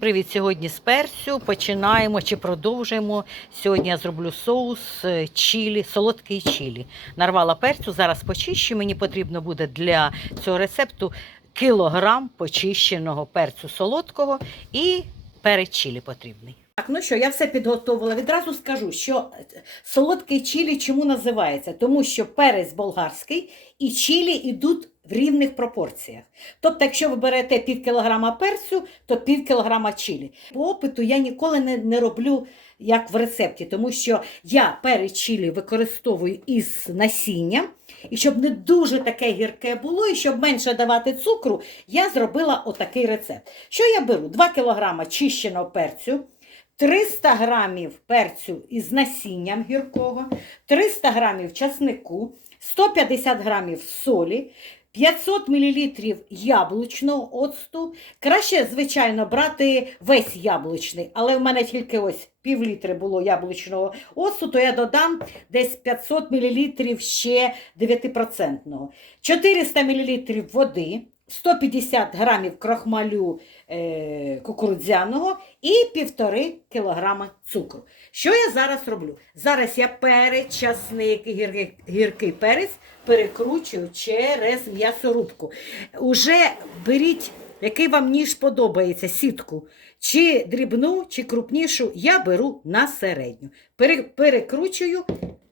Привіт! Сьогодні з перцю починаємо чи продовжуємо. Сьогодні я зроблю соус е, чілі, солодкий чілі. Нарвала перцю, зараз почищу. Мені потрібно буде для цього рецепту кілограм почищеного перцю солодкого і перець чілі потрібний. Так, ну що, я все підготовила. Відразу скажу, що е, солодкий чілі чому називається? Тому що перець болгарський і чілі йдуть в рівних пропорціях. Тобто, якщо ви берете пів кілограма перцю, то пів кілограма чилі. По опиту я ніколи не, не роблю як в рецепті, тому що я перець чилі використовую із насінням. І щоб не дуже таке гірке було, і щоб менше давати цукру, я зробила отакий рецепт. Що я беру? 2 кілограма чищеного перцю. 300 грамів перцю із насінням гіркого, 300 грамів часнику, 150 грамів солі, 500 мл яблучного оцту. Краще, звичайно, брати весь яблучний, але в мене тільки ось пів літри було яблучного оцту, то я додам десь 500 мл ще 9%. 400 мл води. 150 грамів крохмалю е, кукурудзяного і півтори кілограма цукру. Що я зараз роблю? Зараз я перець, часник і гіркий перець перекручую через м'ясорубку. Уже беріть, який вам ніж подобається, сітку. Чи дрібну, чи крупнішу, я беру на середню. Перекручую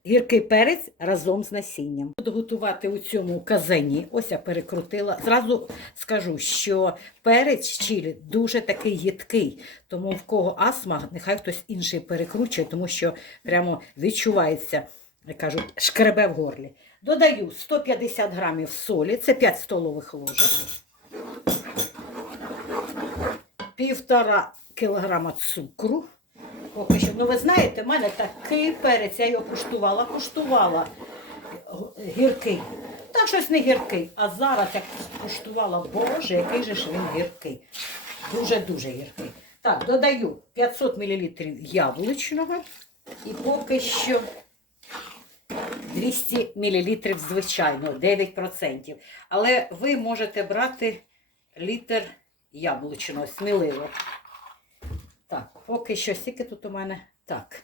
гіркий перець разом з насінням. Буду готувати у цьому казані. Ось я перекрутила. Зразу скажу, що перець чилі дуже такий їдкий, тому в кого астма, нехай хтось інший перекручує, тому що прямо відчувається, як кажуть, шкребе в горлі. Додаю 150 грамів солі, це 5 столових ложок, півтора кілограма цукру. Поки що, ну ви знаєте, в мене такий перець, я його куштувала, куштувала гіркий. Та щось не гіркий. А зараз як куштувала, боже, який же ж він гіркий. Дуже-дуже гіркий. Так, додаю 500 мл яблучного і поки що 200 мл звичайно, 9%. Але ви можете брати літр яблучного сміливо. Так, поки що скільки тут у мене? Так,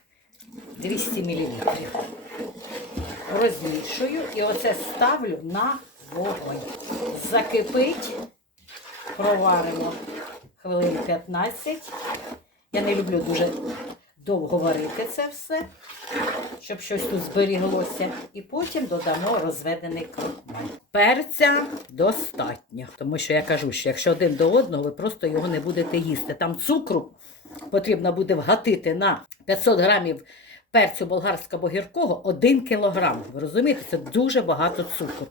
200 мл. Розмішую і оце ставлю на вогонь. Закипить, проваримо хвилин 15. Я не люблю дуже довго варити це все, щоб щось тут зберіглося. І потім додамо розведений крохмаль. Перця достатньо, тому що я кажу, що якщо один до одного, ви просто його не будете їсти. Там цукру потрібно буде вгатити на 500 грамів перцю болгарського гіркого 1 кілограм. Ви розумієте, це дуже багато цукру.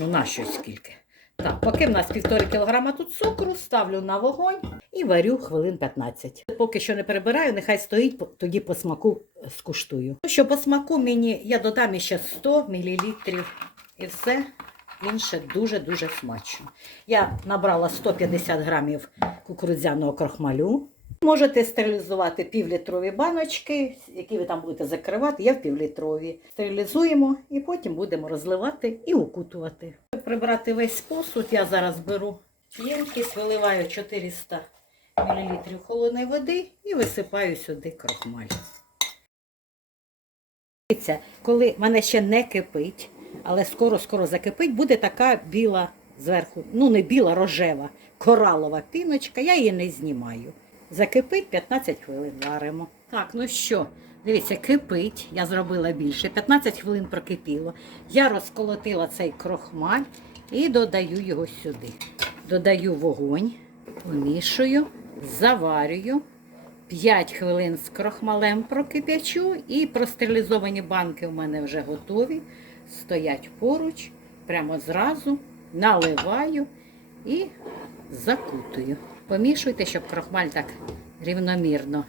Ну, на щось скільки. Так, поки в нас півтори кілограма тут цукру, ставлю на вогонь і варю хвилин 15. Поки що не перебираю, нехай стоїть, тоді по смаку е, скуштую. Ну що, по смаку мені я додам ще 100 мл і все інше дуже-дуже смачно. Я набрала 150 грамів кукурудзяного крохмалю. Можете стерилізувати півлітрові баночки, які ви там будете закривати, я в півлітрові. Стерилізуємо і потім будемо розливати і укутувати. Прибрати весь посуд, я зараз беру ємкість, виливаю 400 мл холодної води і висипаю сюди крохмаль. Коли мене ще не кипить, але скоро-скоро закипить, буде така біла зверху, ну не біла, рожева, коралова піночка, я її не знімаю. Закипить 15 хвилин варимо. Так, ну що, дивіться, кипить, я зробила більше, 15 хвилин прокипіло. Я розколотила цей крохмаль і додаю його сюди. Додаю вогонь, помішую, заварюю. 5 хвилин з крохмалем прокип'ячу і простерилізовані банки в мене вже готові. Стоять поруч, прямо зразу наливаю і закутую. Помішуйте, щоб крохмаль так рівномірно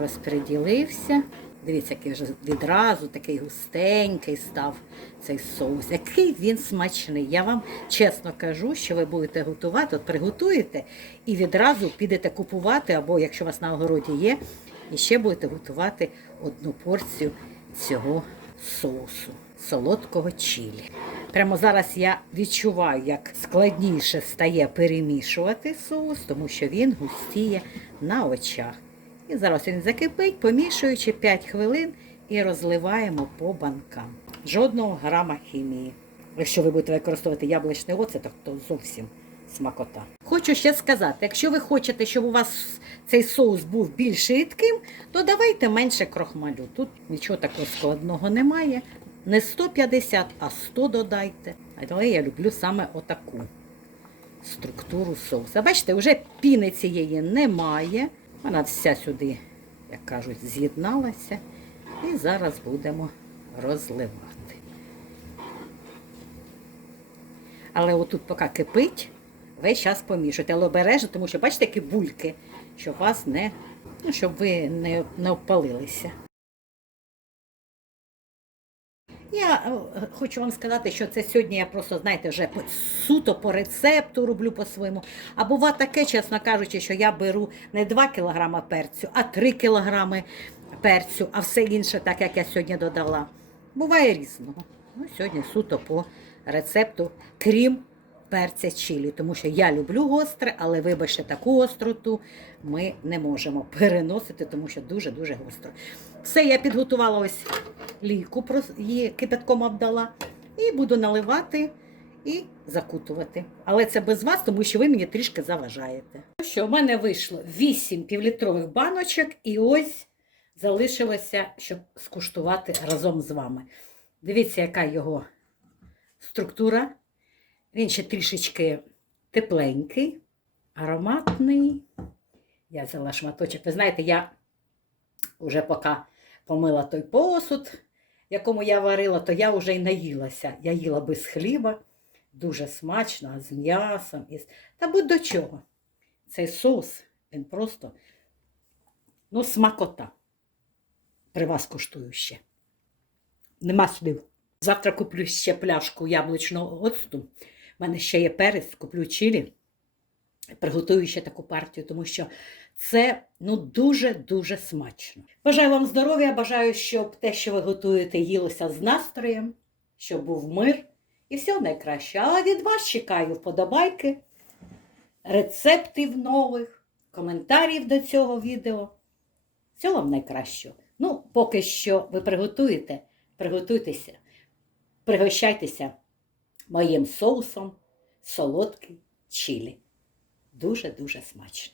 розподілився. Дивіться, який вже відразу такий густенький став цей соус. Який він смачний. Я вам чесно кажу, що ви будете готувати, от приготуєте і відразу підете купувати, або якщо у вас на огороді є, і ще будете готувати одну порцію цього соусу. солодкого чилі. Прямо зараз я відчуваю, як складніше стає перемішувати соус, тому що він густіє на очах. І зараз він закипить, помішуючи 5 хвилин і розливаємо по банкам. Жодного грама хімії. Якщо ви будете використовувати яблучний оцет, то зовсім смакота. Хочу ще сказати, якщо ви хочете, щоб у вас цей соус був більш рідким, то давайте менше крохмалю. Тут нічого такого складного немає. Не 150, а 100 додайте. Але я люблю саме отаку структуру соуса. Бачите, вже піни цієї немає. Вона вся сюди, як кажуть, з'єдналася. І зараз будемо розливати. Але отут поки кипить, весь час помішуйте. Але обережно, тому що бачите, які бульки, щоб вас не, ну, щоб ви не, не обпалилися. Я е, хочу вам сказати, що це сьогодні я просто, знаєте, вже суто по рецепту роблю по-своєму. А бува таке, чесно кажучи, що я беру не 2 кг перцю, а 3 кг перцю, а все інше, так як я сьогодні додала. Буває різного. Ну, сьогодні суто по рецепту, крім перця чилі, тому що я люблю гостре, але вибачте, таку остроту ми не можемо переносити, тому що дуже-дуже гостро. Все, я підготувала ось лійку, її кипятком обдала, і буду наливати і закутувати. Але це без вас, тому що ви мені трішки заважаєте. Ну Що, в мене вийшло 8 півлітрових баночок, і ось залишилося, щоб скуштувати разом з вами. Дивіться, яка його структура. Він ще трішечки тепленький, ароматний. Я взяла шматочок. Ви знаєте, я вже поки помила той посуд, якому я варила, то я вже й наїлася. Я їла без хліба, дуже смачно, з м'ясом. Із... Та будь до чого. Цей соус, він просто ну, смакота. При вас коштую ще. Нема слів. Завтра куплю ще пляшку яблучного оцту. У мене ще є перець, куплю чилі. Приготую ще таку партію, тому що це ну дуже-дуже смачно. Бажаю вам здоров'я, бажаю, щоб те, що ви готуєте, їлося з настроєм, щоб був мир і всього найкраще. А від вас чекаю вподобайки, рецептів нових, коментарів до цього відео. Всього вам найкращого. Ну, поки що ви приготуєте, приготуйтеся, пригощайтеся моїм соусом солодкий чилі. Дуже-дуже смачно.